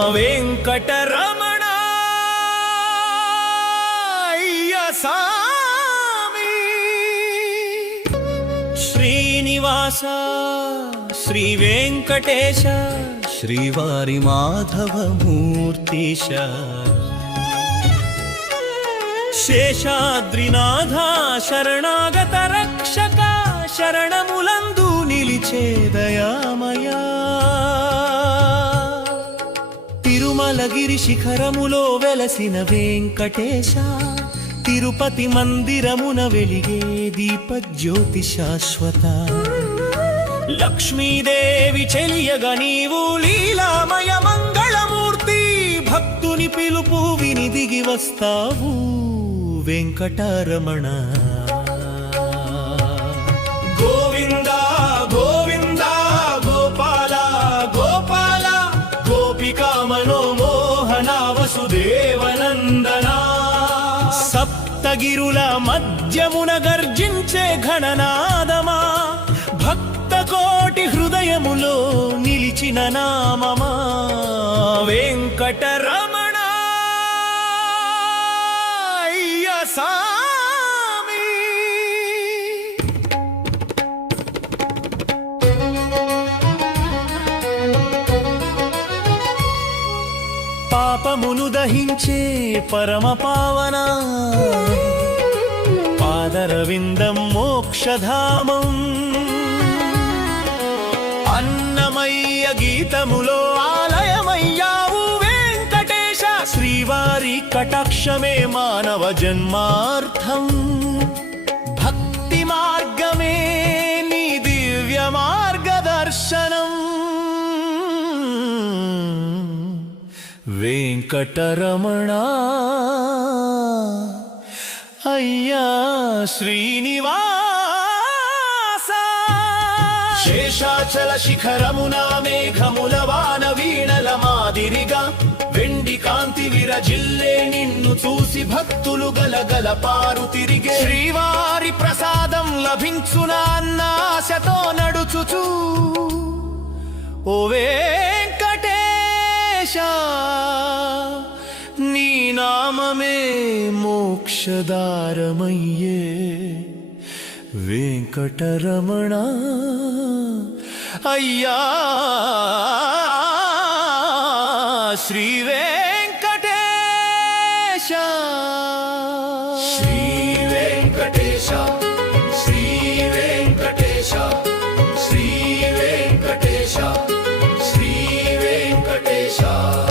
వెంకటరమణ. సామి శ్రీనివాస శ్రీ వెంకటేశ శ్రీవారి మాధవమూర్తిశ. శేషాద్రినాథ శరణాగత రక్షక శరణములందు నిలిచే తిరుమలగిరి శిఖరములో వెలసిన వెంకటేశ తిరుపతి మందిరమున వెలిగే దీపజ్యోతి శాశ్వత లక్ష్మీదేవి చెలియగా నీవు లీలామయ మంగళమూర్తి భక్తుని పిలుపు విని దిగి వస్తావు వెంకటరమణ. వసుదేవనందన సప్తగిరుల మధ్యమున గర్జించే ఘననాదమా. భక్త కోటి హృదయములో నిలిచిన నామమా. వెంకటరమణ. అయ్య పాపమును దహించే పరమ పావన. పాదరవిందం మోక్షధామం. అన్నమయ్య గీతములో ఆలయమయ్యావు వెంకటేశ. శ్రీవారి కటాక్షమే మానవ జన్మార్థం. వెంకటరమణ. అయ్యా శ్రీనివాస. శేషాచల శిఖరమున మేఘముల వాన వీణల మాదిరిగా వెండి కాంతి విరజిల్లే నిన్ను చూసి భక్తులు గలగల పారు తిరిగే శ్రీవారి ప్రసాదం లభించునా అన్న ఆశతో నడుచుచూ. ఓ వెంకటేశ. నీ నామమే మోక్షదారమయ్యే వెంకటరమణ. అయ్యా! శ్రీ వెంకటేశ. శ్రీ వెంకటేశ.